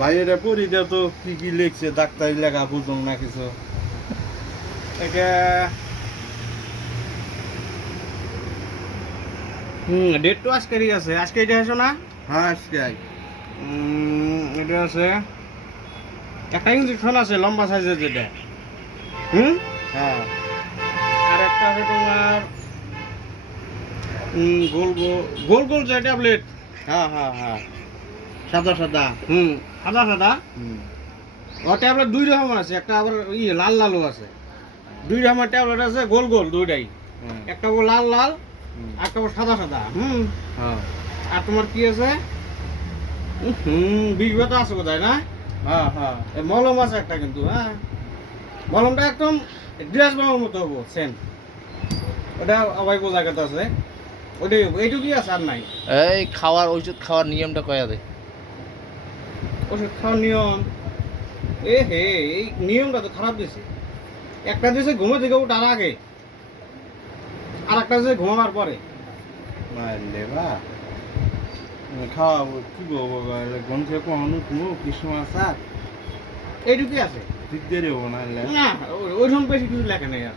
বাইরে পড়ি দেও তো কি কি লিখছে ডাক্তারি লেখা বুঝুন না কিছু। এটা ডেট তো আজকেরই আছে, আজকে এটা আছে না? হ্যাঁ আজকে আই। এটা আছে একটা ইঞ্জেকশন আছে লম্বা সাইজের যেটা, হ্যাঁ আর একটা আছে তোমার গোল গোল গোল গোল যে ট্যাবলেট। হ্যাঁ হ্যাঁ হ্যাঁ সাদা সাদা। সাদা সাদা। ও ট্যাবলেট দুই রকমের আছে, একটা আবার লাল লালও আছে। দুই রকমের ট্যাবলেট আছে, গোল গোল দুইটাই। একটা লাল লাল, একটা সাদা সাদা। হ্যাঁ আর তোমার কি আছে? বিষ ব্যথা আছে কোথায় না? হ্যাঁ হ্যাঁ মলম আছে একটা, কিন্তু হ্যাঁ মলমটা একদম ড্রেস বানানোর মতো হবো সেম। ওটা আবার বোঝা কথা আছে, ওটাই এইটুকুই আছে আর নাই। এই খাওয়ার ওষুধ খাওয়ার নিয়মটা কয়া দে। ওষুধ খাওয়ার নিয়ম হে এই নিয়মটা তো খারাপ দিছে। একটা দিয়েছে ঘুমে থেকে ওঠার আগে, আর একটা দিয়েছে ঘুমাবার পরে। মারলে বা খাওয়াবো কি বলবো গন্ধে কখনো ঘুমো কিছু আছে এইটুকুই আছে ঠিক দেরি হবো না না, ওইরকম বেশি কিছু লেখা নেই আর।